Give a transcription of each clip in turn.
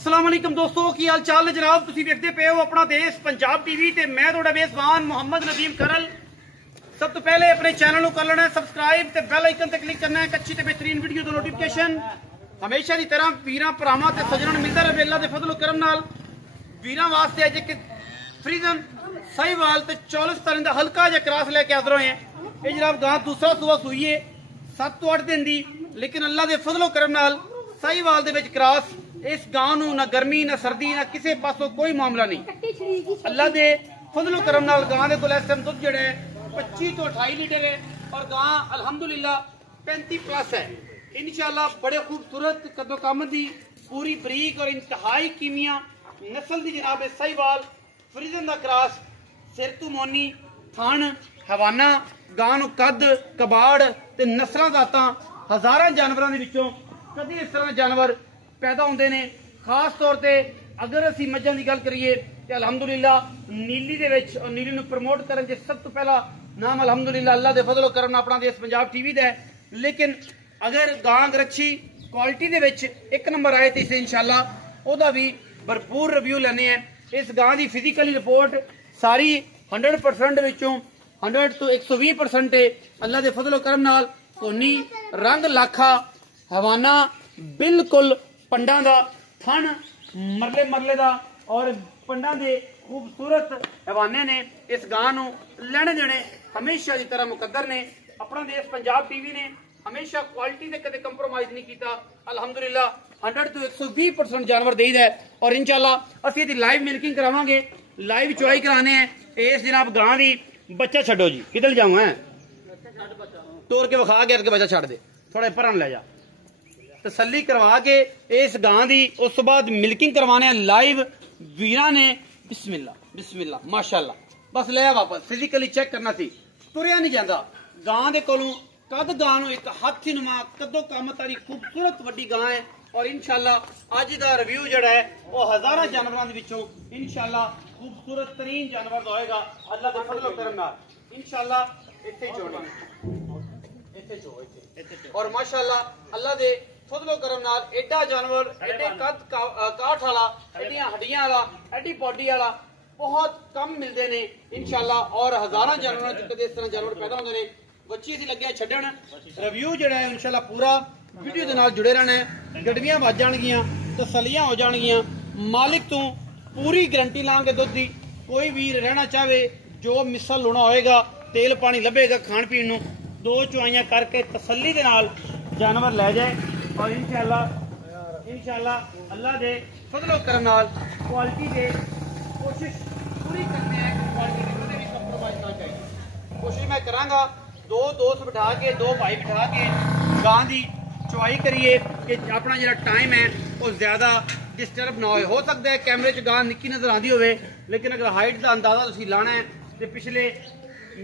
अस्सलाम वालेकुम दोस्तों की हाल चाल है जनाब। तुसीं वेखदे पे हो अपना देश पंजाब टीवी ते मैं तुहाडा मेज़बान मोहम्मद नदीम करल। सब तो पहले अपने चैनल को कर लेना है सबसक्राइब ते बेल आइकन ते क्लिक करना है अच्छी ते बेहतरीन वीडियो दा नोटिफिकेशन हमेशा की तरह वीरां भरावां ते सज्जणां नूं मिलदा रहे अल्लाह दे फजल करम नाल। वीरां वास्ते अज एक फ्रीजन साहिवाल ते 44 दा हल्का जिहा क्रॉस लेके हाज़र होए हैं। ये जनाब गां दूसरा सूआ सूई है 7 तो 8 दिन दी, लेकिन अल्लाह दे फजल करम नाल साहिवाल दे विच क्रॉस इस गांव नूं ना गर्मी ना सर्दी ना किसी पासों कोई मामला नहीं। अल्लाह दे फजल करम नाल गां दे कोल इस टाइम दुध जिहड़ा है 25 तो 28 लीटर है और गां अल्हम्दुलिल्लाह 35 प्लस है। इंशाअल्लाह बड़े खूबसूरत कदो कम दी पूरी बरीक और इंतहाई कीमिया नस्ल दी जनाब साहिवाल फ्रीजन दा क्रॉस सिर तू मोनी थान हवाना गां नूं कद कबाड़ ते नस्लां दातां हज़ारां जानवरां दे विचों कदी इस तरह जानवर पैदा होंदे ने। खास तौर पे अगर असी मझां की गल करिए तो अलहमदुलिल्लाह नीली दे विच और नीली नूं प्रमोट करन दे सब तो पहला नाम अलहमदुलिल्लाह अल्लाह दे फजल करम अपना देश पंजाब टीवी दा है। लेकिन अगर गां अच्छी क्वालिटी दे विच एक नंबर आए तो इसे इंशाअल्लाह ओदा भी भरपूर रिव्यू लेने हैं। इस गां की फिजिकली रिपोर्ट सारी 100% विचों 100 तो 120% है। अल्लाह दे फजल करम नाल धोनी रंग लाखा हवाना बिल्कुल पंडा दा थन मरले मरले दा और पंडा दे खूबसूरत हवाने ने इस गां नूं लेने देने हमेशा की तरह मुकद्दर ने। अपना देश पंजाब टीवी ने हमेशा क्वालिटी से कदे कंप्रोमाइज नहीं किया। अल्हम्दुलिल्लाह 100 तो 120% जानवर देईदा है और इंशाअल्लाह असीं इहदी लाइव मिल्किंग करावांगे, लाइव चुआई कराने हैं। इस जनाब गां दी बच्चा छड्डो जी, किधर जाऊं है तोड़ के विखा के अगे बच्चा छड्ड दे, थोड़ा परन ले जा, तसल्ली करवा के इस गां दी उस तो बाद मिल्किंग करवाने लाइव वीरा ने। बिस्मिल्लाह बिस्मिल्लाह माशाअल्लाह, बस ले वापस फिजिकली चेक करना सी, तुरिया नहीं जाता। गां दे कोलों कद गां नूं एक हाथी नुमा कदों काम तारी खूबसूरत वड्डी गां है और इंशाअल्लाह अज दा रिव्यू जिहड़ा है वो हज़ारां जानवरां दे विचों इंशाअल्लाह खूबसूरत तरीन जानवर दा होएगा अल्लाह दे फजल करम नाल। इंशाअल्लाह इत्थे चोणी और माशाअल्लाह अल्लाह दे फजलो करम नाल एडा जानवर एडे कद काठ वाला एडियां हड्डियां वाला एडी बॉडी वाला बहुत कम मिलते ने इंशाअल्लाह। और हज़ारां जानवरां च कदे इस तरह जानवर पैदा होंदे ने। बच्ची असीं लगे छड्डण रिव्यू जिहड़ा है इंशाअल्लाह पूरा वीडियो दे नाल जुड़े रहना है। गड्डियां वज जाणगियां तसल्लियां हो जाणगियां, मालिक तो पूरी गारंटी लांगे दुध दी। कोई वीर रहना चाहे जो मिसल लुणा होएगा तेल पानी लभेगा खाण पीण नूं, 2 चुआइयां करके तसल्ली दे नाल जानवर लै जाए और इंशाअल्लाह अल्लाह दे फजलो करम नाल क्वालिटी दे कोशिश पूरी करते हैं कि क्वालिटी की कदे भी कंप्रोमाइज ना चाहिए। कोशिश मैं करांगा 2 दोस्त बिठा के 2 भाई बिठा के गां दी चुआई करिए कि अपना जो टाइम है वो ज्यादा डिस्टर्ब ना हो सकता है कैमरे च गां निक्की नजर आती होवे, लेकिन अगर हाइट का अंदाजा तुसीं लाना है तो पिछले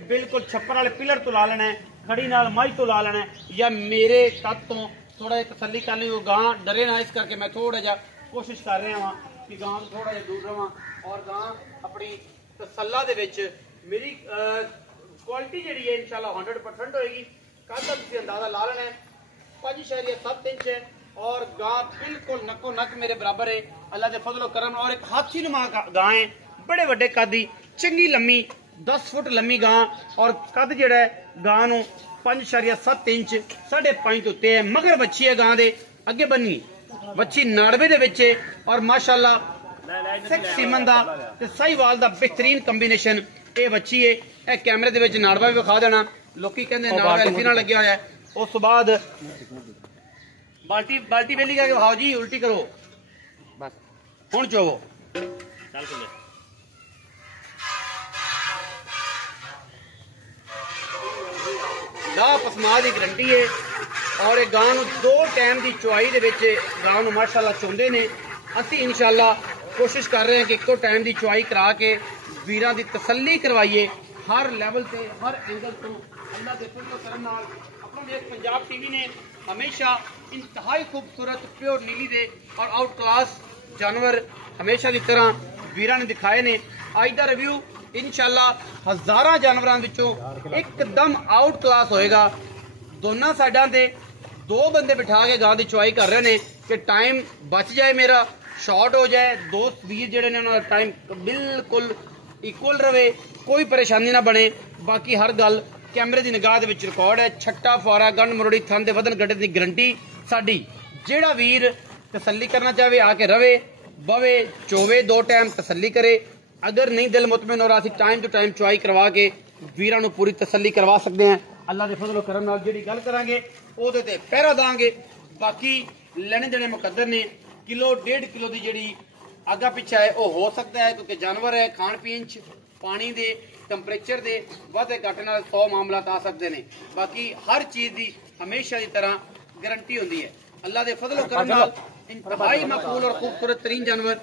बिल्कुल छप्पर वाले पिलर तो ला लेना है, खड़ी नाल माई तो ला लेना है या मेरे कद तो थोड़ा तसल्ली कर ली। वो गां डरे ना, इस करके मैं थोड़ा जा कोशिश कर रहा हाँ कि गां थोड़ा जा दूर रहा और गां अपनी तसल्ला दे विच मेरी क्वालिटी जी है इंशाअल्लाह 100% होएगी। कद का तुसीं अंदाजा ला लेना है 5.7 इंच है और गां बिल्कुल नको नक मेरे बराबर है अल्लाह के फजलो करम। और एक हाथी नुमा गां है, बड़े वड्डे कद दी चंगी लम्मी 10 फुट लम्मी गां और कद जिहड़ा है गां नूं 5.7 इंच 5.5 तो उत्ते है। मगर बच्ची है गां दे अगे बन्नी बच्ची नाड़वे दे विच है और माशाअल्लाह सिक्स सीमन दा ते साहिवाल दा बेहतरीन कंबीनेशन ये बच्ची है। ए कैमरे दे विच नाड़वा भी विखा देना, लोकी कहंदे नाड़वा एलसी नाल लग्या होया है। उस तो बाद बाल्टी वेली करके विखाओ जी, उल्टी करो बस हुण चोवो चल खुले ला पसमा की गारंटी है और एक गां 2 टाइम की चुआई दे विच गां नूं माशाअल्लाह चोंदे ने। असीं इंशाअल्लाह कोशिश कर रहे हैं कि एको टाइम की चुआई करा के वीरां की तसल्ली करवाइए हर लैवल से हर एंगल तो। अल्लाह के फजल करम नाल अपना देश पंजाब टीवी ने हमेशा इंतहाई खूबसूरत प्योर नीली दे और आउट क्लास जानवर हमेशा की तरह वीरां ने दिखाए ने। अज दा रिव्यू इंशाअल्लाह हज़ारां जानवरां विचों एकदम आउट क्लास होएगा। दोनों साइडां ते 2 बंदे बिठा के गां दी चुआई कर रहे ने कि टाइम बच जाए मेरा, शॉर्ट हो जाए, दोस्त वीर जेडे ने उन्होंने टाइम बिल्कुल इक्वल रहे, कोई परेशानी ना बने। बाकी हर गल कैमरे की निगाह दे विच रिकॉर्ड है। छट्टा फौरा गंढ मरोड़ी थन दे वधन गड्ढे की गारंटी साडी। जेड़ा वीर तसल्ली करना चाहे आके रवे, बवे, चोवे, 2 टाइम तसल्ली करे। अगर नहीं दिल मुतमिन हो रहा, असीं टाइम टू टाइम चुआई करवा के वीरां नूं पूरी तसल्ली करवा सकते हैं। अल्लाह के फजल करम नाल जिहड़ी गल करांगे ओहदे ते पहरा दांगे। बाकी लेने देने मुकद्दर ने। किलो 1.5 किलो की जिहड़ी आगा पिछा है वह हो सकता है, क्योंकि जानवर है। खाण पीन च पानी दे टैंपरेचर दे वाधे घट नाल 100 मामलात आ सकते हैं। बाकी हर चीज़ की हमेशा की तरह गारंटी होती है। अल्लाह के फजल करम नाल इंतहाई मकबूल और खूबसूरत तरीन जानवर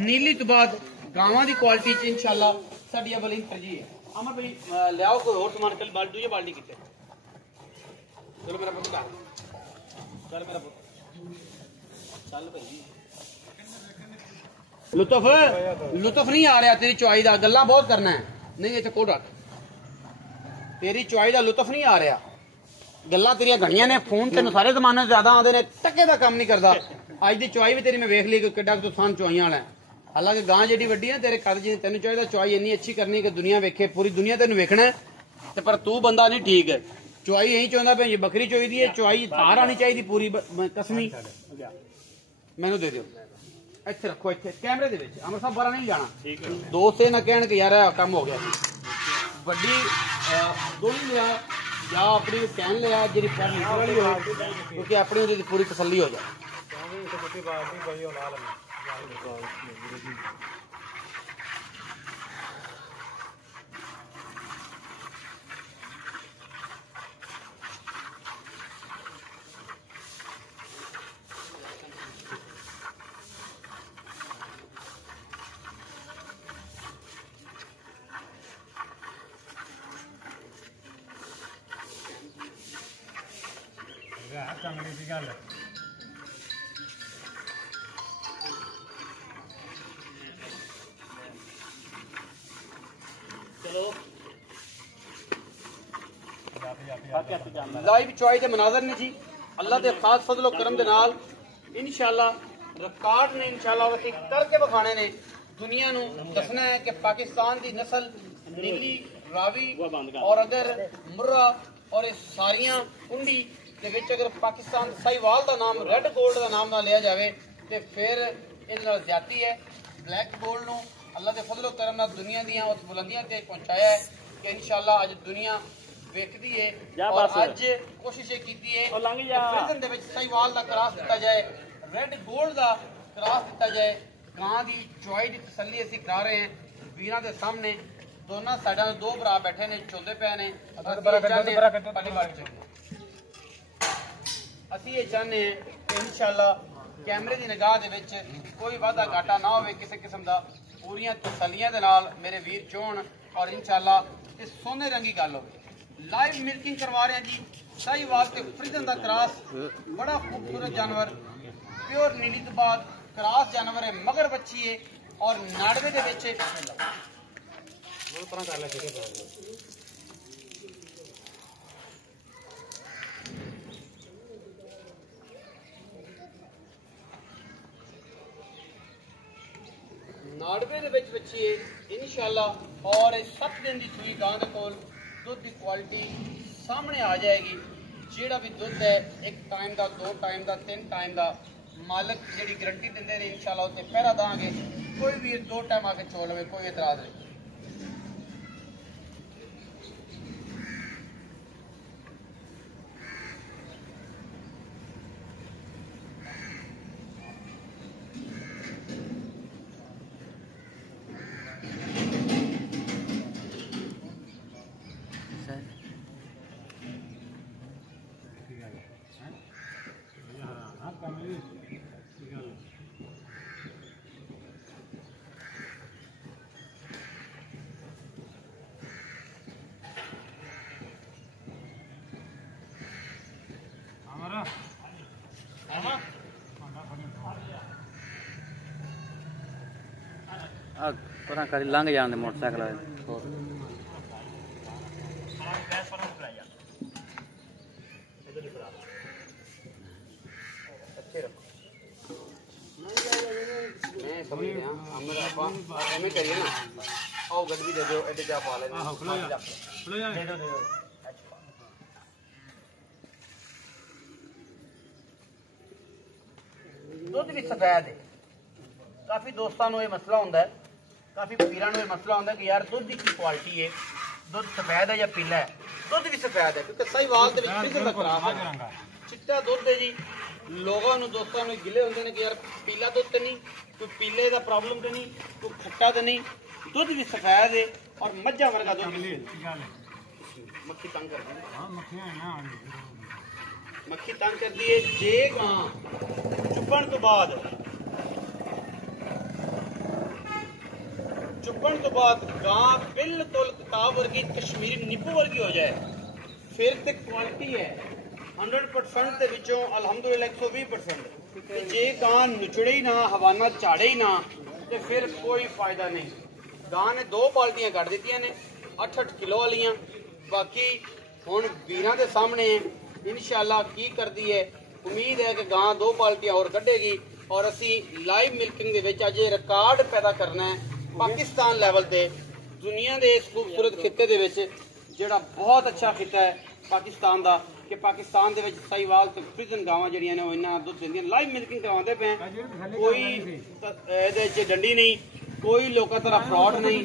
नीली तो बाद गावां की क्वालिटी च इंशाअल्लाह साडी अवलीन तरजीह है। अमर भाई लियाओ कोई और सामान, कल बाल्टी बाल्टी कितने। चलो मेरा पुत्र चल, मेरा पुत्र चल भाई। लुत्फ नहीं आ रहा तेरी चुआई का, गल्ला बहुत करना है। नहीं इतने कोट रख, तेरी चुआई का लुत्फ नहीं आ रहा। गल्ला तेरिया घड़िया ने, फोन तेन सारे जमाने ज्यादा आते हैं, टके का काम नहीं करता। अज की चुआई भी तेरी मैं वेख ली कि किड्डा तू सान चुआइया वाला है। हालांकि गां जी वड्डी है, तेरे कद जी तेन चाहिए चुआई इन्नी अच्छी करनी कि दुनिया वेखे, पूरी दुनिया तेन वेखना है। पर तू बंदा नहीं ठीक है। चुआई यही चाहता भाई बकरी चोई दी है, चुआई धार आनी चाहिए पूरी कसमी। मैनू दे दो, इत्थे रखो, इत्थे कैमरे दे विच। अमर साहब बारा नहीं जाना, दोस्त ना कहन कि यार काम हो गया। वड्डी दोनी लिया या अपनी कैन लिया जी वाली हो, क्योंकि अपनी पूरी तसल्ली हो जाए। चांगली सी गल चलो लाइव चुआई के मनाजर ने जी अल्लाह के खास फजलो करम दे नाल इंशाअल्लाह रिकॉर्ड ने इंशाअल्लाह वसी करके बखाने ने। दुनिया नू दसना है कि पाकिस्तान की नस्ल नीली रावी और अगर मुर्रा और ये सारियां कुंडी दे विच अगर पाकिस्तान साहिवाल का नाम रेड गोल्ड का नाम ना लिया जाए तो फिर इन ज्यादती है। ब्लैक गोल्ड नू अल्लाह के फजलो करम नाल दुनिया दियां उस बुलंदियां ते पहुंचाया है कि इंशाअल्लाह अज दुनिया वेखदी है। और अज कोशिश की है प्रिजन दे विच साहिवाल का क्रॉस दिता जाए, रेड गोल्ड का क्रॉस दिता जाए। गां की चुआई की तसल्ली असीं करा रहे हैं वीरां दे सामने। दोनों साइडा दो भरा बैठे ने, चौंदे पे ने। असीं ये चाहते हैं कि इंशाअल्लाह कैमरे की निगाह दे विच कोई वाधा घाटा ना होवे किसी किस्म का। पूरियां तसल्लियां दे नाल मेरे वीर चोण और इंशाअल्लाह इस सोने रंगी गल होवे। लाइव मिल्किंग करवा रहे हैं जी साहिवाल ते फ्रिजन का क्रॉस। बड़ा खूबसूरत जानवर, प्योर नीली तो बाद क्रॉस जानवर है, मगर बच्ची है और नाड़वे दे विच नाड़वे दे विच बच्ची है इंशाअल्लाह। और 7 दिन की सूई गां दे कोल दुध की क्वालिटी सामने आ जाएगी। जेड़ा भी दुध है 1 टाइम का, 2 टाइम का, 3 टाइम का, मालिक जी गारंटी देंगे ने इंशाअल्लाह उत्ते पहरा दांगे। कोई भी 2 टाइम आके चो लवे, कोई एतराज नहीं। पता करी लंघ जाने मोटरसाइकिल समझते हैं अमर आपा एवं करिए ना आओ गड्डी दे दो एडे जा पा लेना दे दो दुध भी सफेद है काफी दोस्तों को यह मसला होंगे काफी पीरां को यह मसला होंगे कि यार दुध की क्वालिटी है दुध सफेद है या पीला है दुध भी सफेद है क्योंकि साहिवाल दे विच फिक्र दा खराब है चिट्टा दुध है जी लोगों को दोस्तों में गिले होंगे ने कि यार पीला दुध तो नहीं कोई पीले का प्रॉब्लम तो नहीं कोई खट्टा तो नहीं दुध भी सफेद है और मज्जा वर्गा दुध मक्खी तंग कर दी मक्खी तंग कर दी है जे गां चुपण तो बाद गां बिल्कुल किताब वर्गी कश्मीरी नींबू वर्गी हो जाए फिर तो क्वालिटी है 100% ਦੇ ਵਿੱਚੋਂ ਅਲਹਮਦੁਲਿਲਾ 120% ਤੇ ਜੇ ਗਾਂ ਨੁਚੜੇ ਹੀ ਨਾ ਹਵਾਨਾ ਝਾੜੇ ਹੀ ਨਾ ਤੇ ਫਿਰ ਕੋਈ ਫਾਇਦਾ ਨਹੀਂ ਗਾਂ ਨੇ 2 ਬਾਲਟੀਆਂ ਕੱਢ ਦਿੱਤੀਆਂ ਨੇ 8-8 ਕਿਲੋ ਵਾਲੀਆਂ ਬਾਕੀ ਹੁਣ ਵੀਰਾਂ ਦੇ ਸਾਹਮਣੇ ਇਨਸ਼ਾਅੱਲਾ ਕੀ ਕਰਦੀ ਹੈ ਉਮੀਦ ਹੈ ਕਿ ਗਾਂ 2 ਬਾਲਟੀਆਂ ਹੋਰ ਕੱਢੇਗੀ ਔਰ ਅਸੀਂ ਲਾਈਵ ਮਿਲਕਿੰਗ ਦੇ ਵਿੱਚ ਅਜੇ ਰਿਕਾਰਡ ਪੈਦਾ ਕਰਨਾ ਹੈ ਪਾਕਿਸਤਾਨ ਲੈਵਲ ਤੇ ਦੁਨੀਆ ਦੇ ਇਸ ਖੂਬਸੂਰਤ ਖਿੱਤੇ ਦੇ ਵਿੱਚ ਜਿਹੜਾ ਬਹੁਤ ਅੱਛਾ ਖਿੱਤਾ ਹੈ ਪਾਕਿਸਤਾਨ ਦਾ कि पाकिस्तान दे विच साहिवाल ते फ्रीजन गावां जड़ियां ने इन्ना दुध दिंदियां लाइव मिल्किंग करवांदे पे कोई इहदे च डंडी नहीं कोई लोकां तरह फ्रॉड नहीं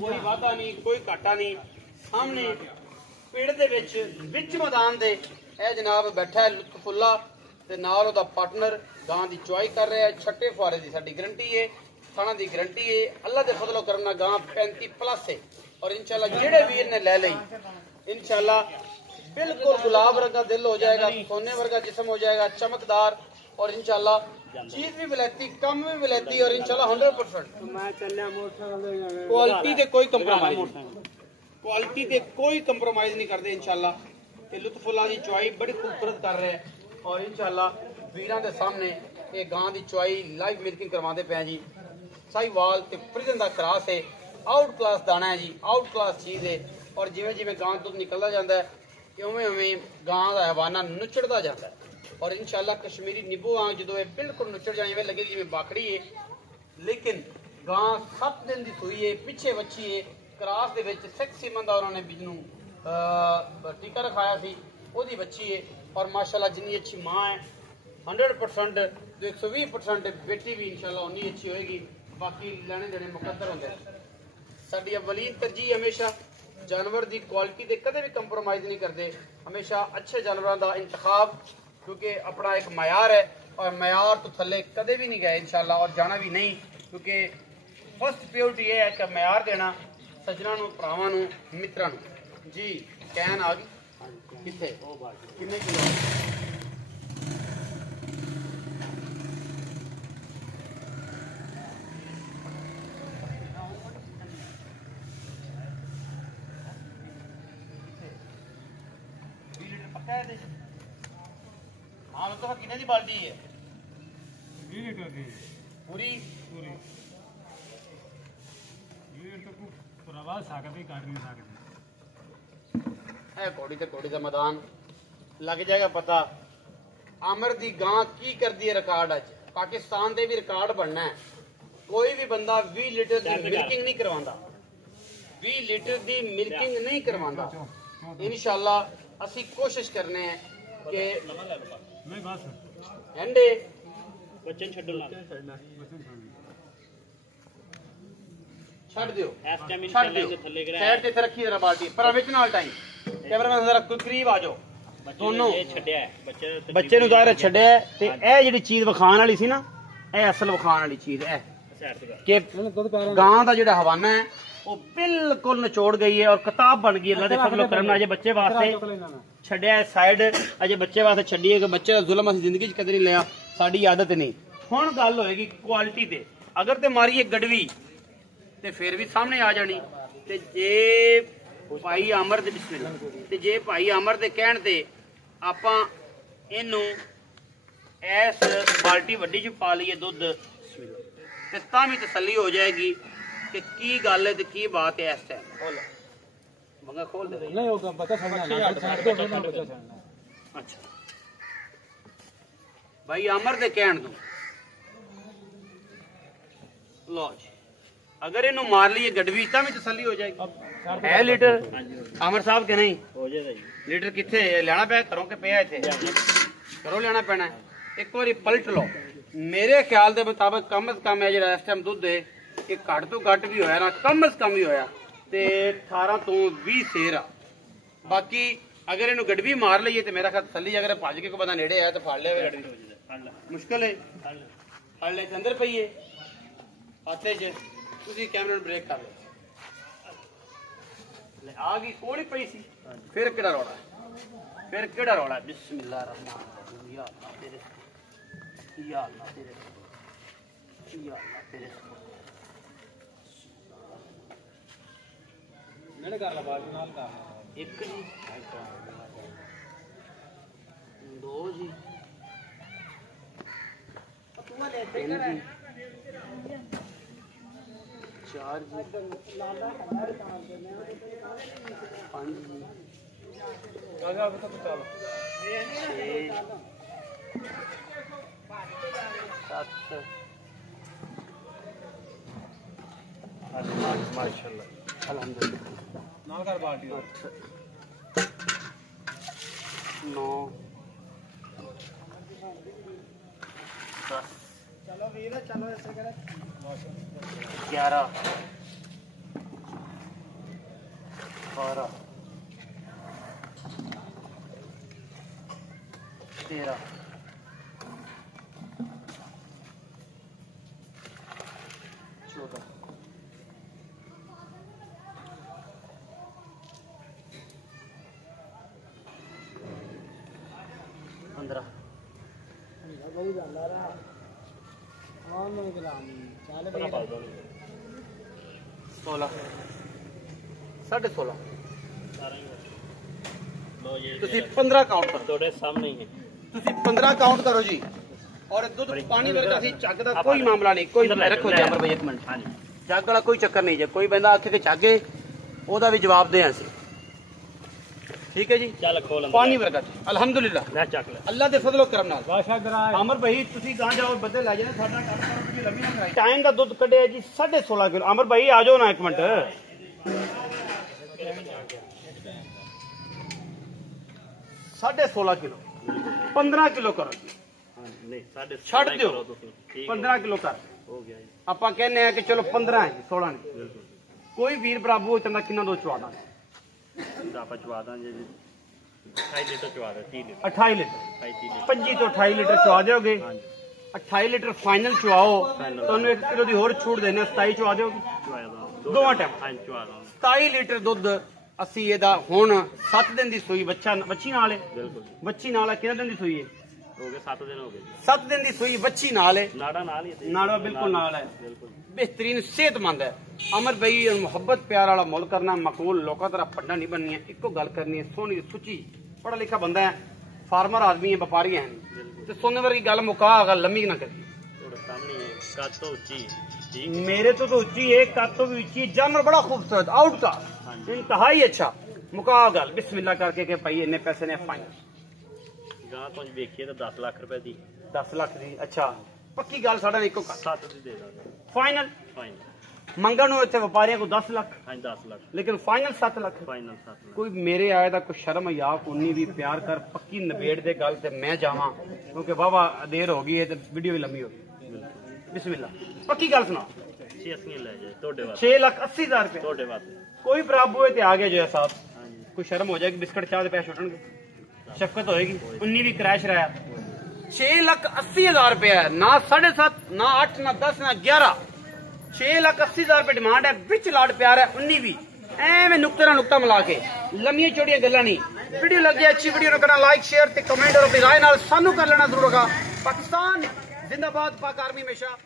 कोई वादा नहीं कोई घाटा नहीं सामने पेड़ दे विच मैदान दे ए जनाब बैठा है लुत्फुल्ला ते नाल ओदा पार्टनर गां दी चुआई कर रहा है छठे फुआरे दी साडी गारंटी है थाना दी गारंटी है अल्लाह दे फजलो करम नाल गां 35+ है और इंशाल्लाह जेड़े वीर ने ले लई इंशाल्लाह बिल्कुल गुलाब वर्गा दिल हो जाएगा सोने वर्गा जिस्म हो जाएगा चमकदार और इंशाल्लाह चीज भी विलायती कम भी विलायती और इंशाल्लाह 100% क्वालिटी दे कोई कंप्रोमाइज नहीं करते इंशाल्लाह ते लुत्फुल्ला दी चुआई बड़ी खूबसूरत कर रहे हैं और इंशाल्लाह वीरां दे सामने ये गां दी चुआई लाइव मिल्किंग करवांदे पे जी साहिवाल ते फ्रीजन दा क्रॉस है आउट क्लास दाना है जी आउट क्लास चीज है और जिवें जिवें गां दुध निकलदा जांदा है उवें उवें गां दा हवाना नुचड़दा जाता है और इंशाल्लाह कश्मीरी नींबू वांग जो है बिल्कुल नुचड़ जाए इवें लगे जिवें बाखड़ी है लेकिन गां 7 दिन दी सूई है पिछे बच्ची है क्रॉस दे विच सेक्सी मंदा उन्होंने बिजनू टीका रखाया सी ओदी बच्ची है और माशाल्लाह जितनी अच्छी मां है 100% तो 120% बेटी भी इंशाल्लाह उन्नी अच्छी होएगी बाकी लेने देने मुकद्दर होंदे साडी अवलीन तरजीह हमेशा जानवर की क्वालिटी से कदे भी कंप्रोमाइज नहीं करते हमेशा अच्छे जानवरों का इंतखाब क्योंकि अपना एक मयार है और मयार तो थले कदे भी नहीं गए इंशाल्लाह और जाना भी नहीं क्योंकि फर्स्ट प्योरिटी ये है कि मयार देना सजना भरावां मित्रां जी कैन आ गई कितने कितने किलो हाँ तो कितने की बाल्टी है 20 लीटर की पूरी पूरी ये तो पुरावा साकते काट नहीं सकते है कोड़ी का मैदान लग जाएगा पता आमर दी गां की कर दी है रिकॉर्ड अज पाकिस्तान दे भी रिकॉर्ड बनना है कोई भी बंदा 20 लीटर की मिल्किंग नहीं करवांदा 20 लीटर की मिल्किंग नहीं करवांदा इंशाल्लाह ਅਸੀਂ ਕੋਸ਼ਿਸ਼ ਕਰਨੇ ਹੈ ਕਿ ਮੈਂ ਬਸ ਐਂਡੇ ਬੱਚੇ ਛੱਡਣ ਲੱਗ ਛੱਡ ਦਿਓ ਇਸ ਟਾਈਮ ਇਨਸ਼ਾਅੱਲਾ ਜੇ ਥੱਲੇ ਕਰਾ ਸਾਈਡ ਤੇ ਰੱਖੀ ਜਰਾ ਬਾਲਟੀ ਪਰ ਵਿੱਚ ਨਾਲ ਟਾਈਮ ਕੈਮਰਾਮੈਨ ਜ਼ਰਾ ਕੋਈ ਕਰੀਬ ਆ ਜਾਓ ਦੋਨੋਂ ਇਹ ਛੱਡਿਆ ਹੈ ਬੱਚੇ ਨੂੰ ਜ਼ਾਹਿਰ ਛੱਡਿਆ ਤੇ ਇਹ ਜਿਹੜੀ ਚੀਜ਼ ਵਿਖਾਣ ਵਾਲੀ ਸੀ ਨਾ ਇਹ ਅਸਲ ਵਿਖਾਣ ਵਾਲੀ ਚੀਜ਼ ਹੈ ਕਿ ਗਾਂ ਦਾ ਜਿਹੜਾ ਹਵਾਨਾ ਹੈ वो बिल्कुल निचोड़ गई है और किताब बन गई अल्लाह दे फजलो करम अजे बच्चे वास्ते छड्या साइड अजे बच्चे वास्ते छड्डी कि बच्चे दा जुल्म असीं जिंदगी च कदे नहीं लिया साडी आदत नहीं हुण गल होएगी क्वालिटी ते अगर ते मारीए गड़वी ते फिर भी सामने आ जानी ते जे भाई अमर दे बिस्मिल्लाह ते जे भाई अमर दे कहण ते आपां इहनू इस बाल्टी वड्डी च पा लईए दुध ते तां भी तसल्ली हो जाएगी कि की गल है ते की बात है इस टाइम खोल मंगा खोल दे नहीं होगा पता अच्छा भाई अमर दे कहण दो लो जी अगर इन्हों मार लीए गडवी ता भी तसल्ली हो जाएगी है लीटर आमिर साहब के नहीं हो जाएगा जी लीटर कितने लेना पे करो के पे इतने करो लेना पैना एक बार पलट लो मेरे ख्याल के मुताबिक कम से कम है जो इस टाइम दुध है ये घट तो घट भी होया ना कम से कम ही होया ते 18 तो 20 सेर आ बाकी अगर इन्हों गडवी मार लीए तो मेरा ख्याल तसल्ली अगर भज के कोई बंदा नेड़े आया तो फड़ लिया गडवी मुश्किल है फड़ ले अंदर पई है हाथे च तुसी कैमरे ब्रेक कर लो आ गई कोल ही पई सी फिर केड़ा रौला बिस्मिल्लाह रहमान रहीम या अल्लाह तेरे मेरे कर ला बाकी नाल कर एक जी दो जी तीन जी चार जी पांच जी आगे तो चलो 6 7 माशाल्लाह अल्हम्दुलिल्लाह नाल कर बाल्टी 9 10 चलो वीर चलो ऐसे करे 11 12 13 14 15 16 16.5 ਤੁਸੀਂ 15 ਕਾਊਂਟ ਕਰੋ ਤੁਹਾਡੇ ਸਾਹਮਣੇ ਹੀ ਹੈ ਤੁਸੀਂ 15 ਕਾਊਂਟ ਕਰੋ ਜੀ ਔਰ ਦੁੱਧ ਪਾਣੀ ਵਰਗਾ ਸੀ ਚੱਗ ਦਾ ਕੋਈ ਮਾਮਲਾ ਨਹੀਂ ਕੋਈ ਰੱਖੋ ਜਬਰ ਭਾਈ ਇੱਕ ਮਿੰਟ ਹਾਂਜੀ ਚੱਗ ਵਾਲਾ ਕੋਈ ਚੱਕਰ ਨਹੀਂ ਜੇ ਕੋਈ ਬੰਦਾ ਆਖੇ ਕਿ ਚੱਗੇ ਉਹਦਾ ਵੀ ਜਵਾਬ ਦੇ ਅਸੀਂ ठीक है जी ਚੱਲ ਖੋਲ पानी वर्गा अल्हम्दुलिल्लाह ਲੈ ਚੱਕ ਲੈ अल्लाह दे फजलो करम नाल ਬਾਸ਼ਾ ਗਰਾਜ अमर भाई तुसी गां जाओ बदले ला जाने साडा काम करो कि लंबी ना कराई टाइम दा दूध कढे जी 16.5 किलो अमर भाई आ जाओ ना एक मिनट 16.5 किलो 15 किलो करो जी ਨਹੀਂ ਸਾਡੇ ਛੱਡ ਦਿਓ। ਤੁਸੀਂ ਠੀਕ 15 किलो कर ਹੋ ਗਿਆ ਜੀ ਆਪਾਂ ਕਹਿੰਨੇ ਆ ਕਿ ਚਲੋ 15 ਹੈ 16 ਨਹੀਂ ਬਿਲਕੁਲ ਕੋਈ ਵੀਰ ਬਰਾਬੂ ਚੰਦਾ ਕਿੰਨਾ ਦੋ ਚਵਾ ਦਾਂਗੇ ਤਾਂ ਆਪਾਂ ਚਵਾ ਦਾਂਗੇ ਜੀ 28 ਲੀਟਰ ਚਵਾ ਦੇ 30 ਲੀਟਰ 28 ਲੀਟਰ 25 ਲੀਟਰ 25 ਤੋਂ 28 ਲੀਟਰ ਚਵਾ ਦਿਓਗੇ ਹਾਂਜੀ 28 ਲੀਟਰ ਫਾਈਨਲ ਚਵਾਓ ਤੁਹਾਨੂੰ 1 ਕਿਲੋ ਦੀ ਹੋਰ ਛੂਟ ਦੇਣੇ 27 ਚਵਾ ਦਿਓਗੇ ਚਵਾਇਆ ਦਾ ਦੋਵਾਂ ਟਾਈਮ ਹਾਂਜੀ ਚਵਾ ਦਾਂਗੇ 27 ਲੀਟਰ ਦੁੱਧ ਅਸੀਂ ਇਹਦਾ ਹੁਣ 7 ਦਿਨ ਦੀ ਸੂਈ ਬੱਚੀ ਨਾਲ ਹੈ ਬਿਲਕੁਲ ਬੱਚੀ ਨਾਲ ਹੈ ਕਿੰਨੇ ਦਿਨ ਦੀ ਸੂਈ ਹੈ ਹੋ ਗਏ 7 ਦਿਨ ਹੋ ਗਏ ਜੀ 7 ਦਿਨ ਦੀ ਸੂਈ ਬੱਚੀ ਨਾਲ ਹੈ ਨਾੜਾ ਨਾਲ ਹੀ ਹੈ ਨਾੜਾ ਬਿਲਕੁਲ ਨਾਲ ਹੈ ਬਿਲकुल बेहतरीन सेहतमंद है अमर भाई मुहब्बत प्यार वाला मुल करना मकबूल लोगों तरह पढ़ना नहीं बननी है इको गल करनी है सोहनी सुची पढ़ा लिखा बंदा है फार्मर आदमी है व्यापारी है तो सोने वर्गी गल मुका गल लम्मी ना करी ਤੁਹਾਡੇ ਸਾਹਮਣੇ ਹੈ ਕੱਦ ਤੋਂ ਉੱਚੀ ਠੀਕ मेरे तो ऊंची है कद तो भी ऊंची जानवर बड़ा खूबसूरत आउट का इंतहाई अच्छा मुका गल बिस्मिल्लाह करके के भाई इन्ने पैसे ने फाइनल ਗਾਂ ਤੋਂ ਵੇਖੀਏ ਤਾਂ 10 ਲੱਖ ਰੁਪਏ ਦੀ 10 लाख दी अच्छा पक्की गल साडा इको 7 ਦੀ ਦੇ ਦਾਂਗੇ फाइनल ਫਾਈਨਲ मंगण ਨੂੰ ਇੱਥੇ ਵਪਾਰੀਆਂ ਕੋ 10 ਲੱਖ ਹਾਂਜੀ 10 ਲੱਖ लेकिन फाइनल 7 ਲੱਖ ਫਾਈਨਲ 7 ਲੱਖ ਕੋਈ ਮੇਰੇ ਆਏ ਦਾ ਕੋਈ ਸ਼ਰਮ या ਉਨੀ ਵੀ ਪਿਆਰ ਕਰ ਪੱਕੀ ਨਵੇੜ ਦੇ ਗੱਲ ਤੇ ਮੈਂ ਜਾਵਾਂ ਕਿਉਂਕਿ ਵਾਵਾ ਦੇਰ ਹੋ ਗਈ ਹੈ ਤੇ ਵੀਡੀਓ ਵੀ ਲੰਮੀ ਹੋ ਗਈ ਬਿਲਕੁਲ ਬਿਸਮਿਲ੍ਲਾ ਪੱਕੀ ਗੱਲ ਸੁਣਾ 6 ਅਸੀਂ ਲੈ ਜਾਏ ਤੁਹਾਡੇ ਵਾਸਤੇ 6,80,000 ਰੁਪਏ ਤੁਹਾਡੇ ਵਾਸਤੇ ਕੋਈ ਬਰਾਬੂ ਹੈ ਤੇ ਆ ਗਿਆ ਜੋ ਸਾਹਿਬ ਹਾਂਜੀ ਕੋਈ ਸ਼ਰਮ ਹੋ ਜਾਏਗੀ ਬਿਸਕਟ ਚਾਹ ਦੇ ਪੈਸੇ ਛੁੱਟਣਗੇ ਸ਼ਫਕਤ ਹੋਏਗੀ ਉਨੀ ਵੀ ਕ੍ਰੈਸ਼ ਰਹਾ 6,80,000 ਰੁਪਏ ਨਾ 7.5 ਨਾ 8 ਨਾ 10 ਨਾ 11 6,80,000 ਰੁਪਏ ਡਿਮਾਂਡ ਹੈ ਵਿੱਚ ਲਾੜ ਪਿਆਰ ਹੈ 19 ਵੀ ਐਵੇਂ ਨੁਕਤੇ ਨਾਲ ਨੁਕਤਾ ਮਿਲਾ ਕੇ ਲੰਮੀਆਂ ਚੌੜੀਆਂ ਗੱਲਾਂ ਨਹੀਂ ਵੀਡੀਓ ਲੱਗੀ ਅੱਛੀ ਵੀਡੀਓ ਨੂੰ ਕਰਨਾ ਲਾਈਕ ਸ਼ੇਅਰ ਤੇ ਕਮੈਂਟ ਔਰ ਆਪਣੀ ਰਾਏ ਨਾਲ ਸਾਨੂੰ ਕਰ ਲੈਣਾ ਜ਼ਰੂਰ ਹੋਗਾ ਪਾਕਿਸਤਾਨ ਜ਼ਿੰਦਾਬਾਦ ਪਾਕ ਆਰਮੀ ਹਮੇਸ਼ਾ